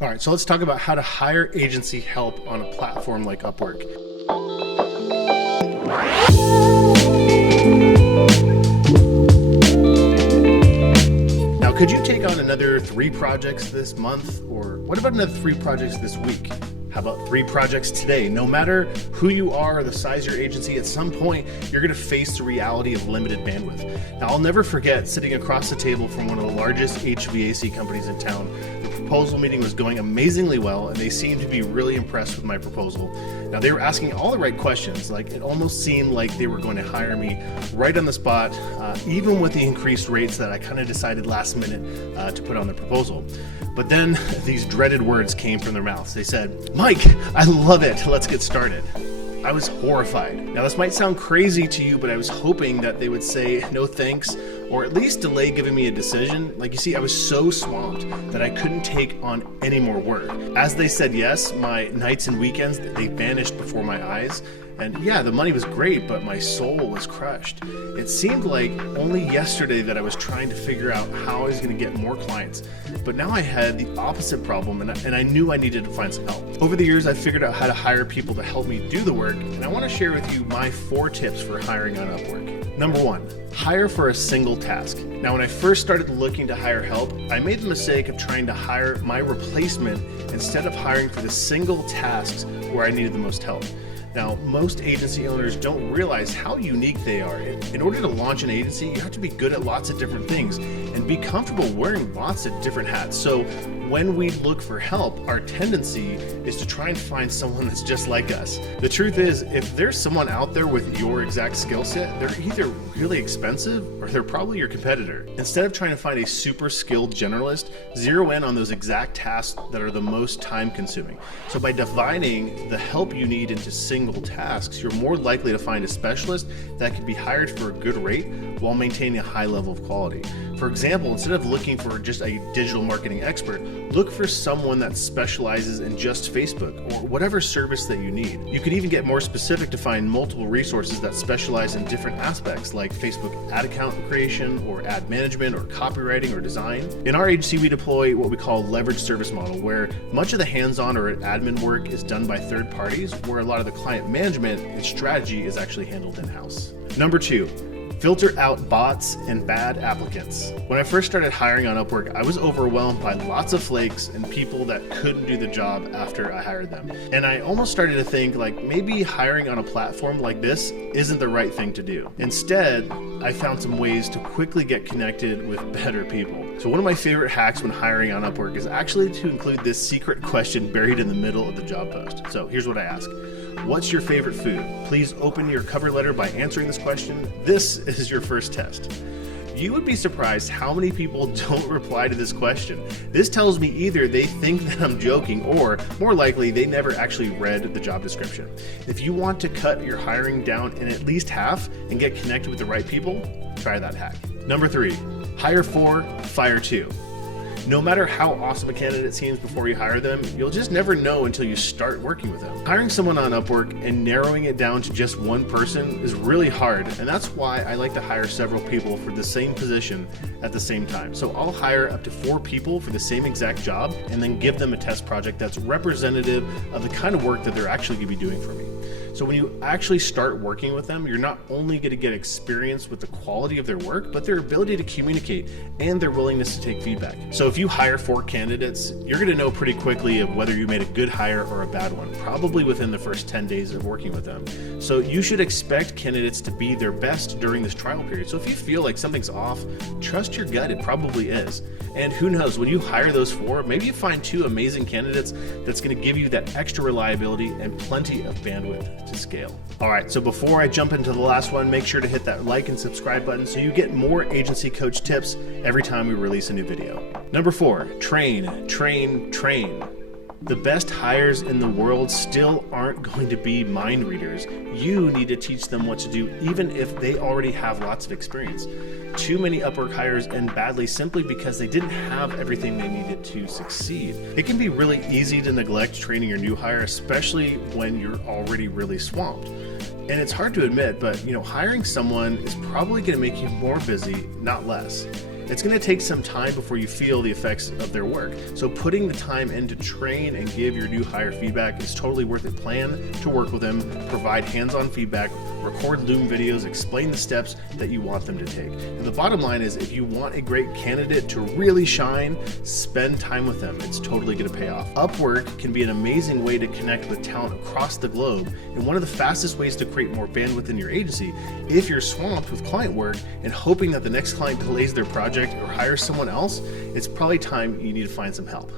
All right, so let's talk about how to hire agency help on a platform like Upwork. Now, could you take on another 3 projects this month? Or what about another 3 projects this week? How about 3 projects today? No matter who you are or the size of your agency, at some point, you're gonna face the reality of limited bandwidth. Now, I'll never forget sitting across the table from one of the largest HVAC companies in town. The proposal meeting was going amazingly well, and they seemed to be really impressed with my proposal. Now, they were asking all the right questions. Like, it almost seemed like they were going to hire me right on the spot, even with the increased rates that I kind of decided last minute to put on the proposal. But then these dreaded words came from their mouths. They said, "Mike, I love it. Let's get started." I was horrified. Now, this might sound crazy to you, but I was hoping that they would say no thanks, or at least delay giving me a decision. Like, you see, I was so swamped that I couldn't take on any more work. As they said yes, my nights and weekends, they vanished before my eyes. And yeah, the money was great, but my soul was crushed. It seemed like only yesterday that I was trying to figure out how I was going to get more clients. But now I had the opposite problem, and I knew I needed to find some help. Over the years, I figured out how to hire people to help me do the work, and I want to share with you my 4 tips for hiring on Upwork. Number 1, hire for a single task. Now, when I first started looking to hire help, I made the mistake of trying to hire my replacement instead of hiring for the single tasks where I needed the most help. Now, most agency owners don't realize how unique they are. In order to launch an agency, you have to be good at lots of different things and be comfortable wearing lots of different hats. So when we look for help, our tendency is to try and find someone that's just like us. The truth is, if there's someone out there with your exact skill set, they're either really expensive or they're probably your competitor. Instead of trying to find a super skilled generalist, zero in on those exact tasks that are the most time consuming. So by dividing the help you need into single tasks, you're more likely to find a specialist that can be hired for a good rate while maintaining a high level of quality. For example, instead of looking for just a digital marketing expert, look for someone that specializes in just Facebook or whatever service that you need. You could even get more specific to find multiple resources that specialize in different aspects like Facebook ad account creation or ad management or copywriting or design. In our agency, we deploy what we call leverage service model, where much of the hands-on or admin work is done by third parties, where a lot of the client management and strategy is actually handled in-house. Number 2, filter out bots and bad applicants. When I first started hiring on Upwork, I was overwhelmed by lots of flakes and people that couldn't do the job after I hired them. And I almost started to think like maybe hiring on a platform like this isn't the right thing to do. Instead, I found some ways to quickly get connected with better people. So one of my favorite hacks when hiring on Upwork is actually to include this secret question buried in the middle of the job post. So here's what I ask. What's your favorite food? Please open your cover letter by answering this question. This is your first test. You would be surprised how many people don't reply to this question. This tells me either they think that I'm joking, or more likely they never actually read the job description. If you want to cut your hiring down in at least half and get connected with the right people, try that hack. Number 3, hire 4, fire 2. No matter how awesome a candidate seems before you hire them, you'll just never know until you start working with them. Hiring someone on Upwork and narrowing it down to just one person is really hard, and that's why I like to hire several people for the same position at the same time. So I'll hire up to 4 people for the same exact job and then give them a test project that's representative of the kind of work that they're actually going to be doing for me. So when you actually start working with them, you're not only going to get experience with the quality of their work, but their ability to communicate and their willingness to take feedback. So if you hire 4 candidates, you're going to know pretty quickly of whether you made a good hire or a bad one, probably within the first 10 days of working with them. So you should expect candidates to be their best during this trial period. So if you feel like something's off, trust your gut, it probably is. And who knows, when you hire those 4, maybe you find 2 amazing candidates that's going to give you that extra reliability and plenty of bandwidth to scale. All right, so before I jump into the last one, make sure to hit that like and subscribe button so you get more agency coach tips every time we release a new video. Number 4, train, train, train. The best hires in the world still aren't going to be mind readers. You need to teach them what to do, even if they already have lots of experience. Too many Upwork hires end badly simply because they didn't have everything they needed to succeed. It can be really easy to neglect training your new hire, especially when you're already really swamped. And it's hard to admit, but hiring someone is probably going to make you more busy, not less. It's going to take some time before you feel the effects of their work. So putting the time in to train and give your new hire feedback is totally worth it. Plan to work with them, provide hands-on feedback, record Loom videos, explain the steps that you want them to take. And the bottom line is, if you want a great candidate to really shine, spend time with them. It's totally going to pay off. Upwork can be an amazing way to connect with talent across the globe, and one of the fastest ways to create more bandwidth in your agency. If you're swamped with client work and hoping that the next client delays their project or hires someone else, it's probably time you need to find some help.